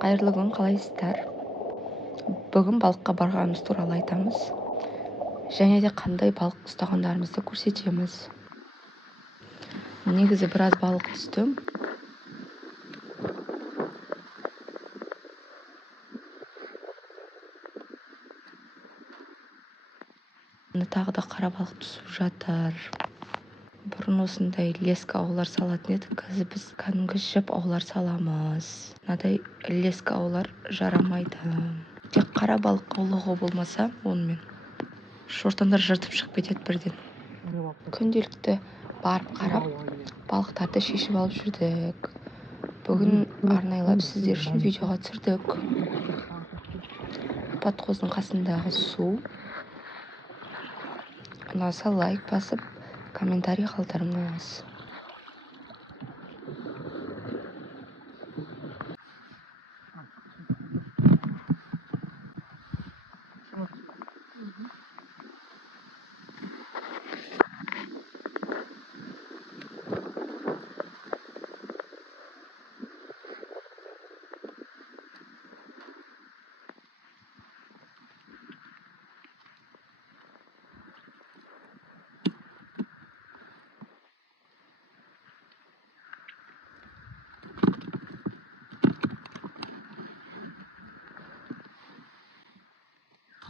Қайырлы күн, қалайсыздар? Бүгін балыққа барғанымыз туралы айтамыз. Және де қандай балық ұстағандарымызды көрсетеміз. Негізі біраз балық түстім. Тағы да қара балық түсіп жатыр. Бұрын осындай лескі аулар салатын едік. Қазір біз кәдімгі жіп аулар саламыз. Мынадай лескі аулар жарамайды. Тек қара балық аулауға болмаса, онымен шортандар жыртып шығып кетеді бірден. Күнделікті барып қарап, балықтарды шешіп алып жүрдік. Бүгін арнайлап сіздер үшін видеоға түсірдік. Подхоздың қасындағы су. Ұнаса лайк басып, комментарий қалдырыңыз.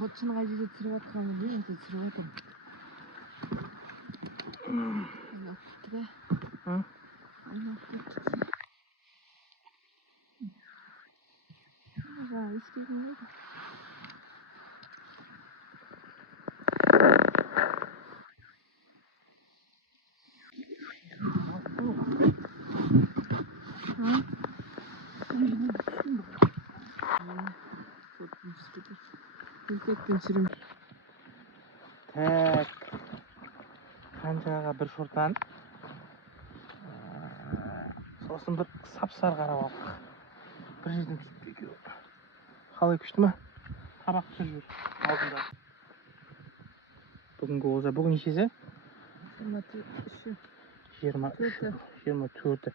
Қочын қай жерде түсіріп жатқанын білмеймін, түсіріп жатырмын. Айналып кетті бе? Айналып кетті. Жаңа ескермей еді. Так, қанжаға бір шортан, сосын бір сап-сары қара балық. Бір жерден түсіп екеуі. Қалай күшті ме? Табақ түсіріп жүр алдында. Бүгінгі олжа. Бүгін нешесі? 23-і. 24-і.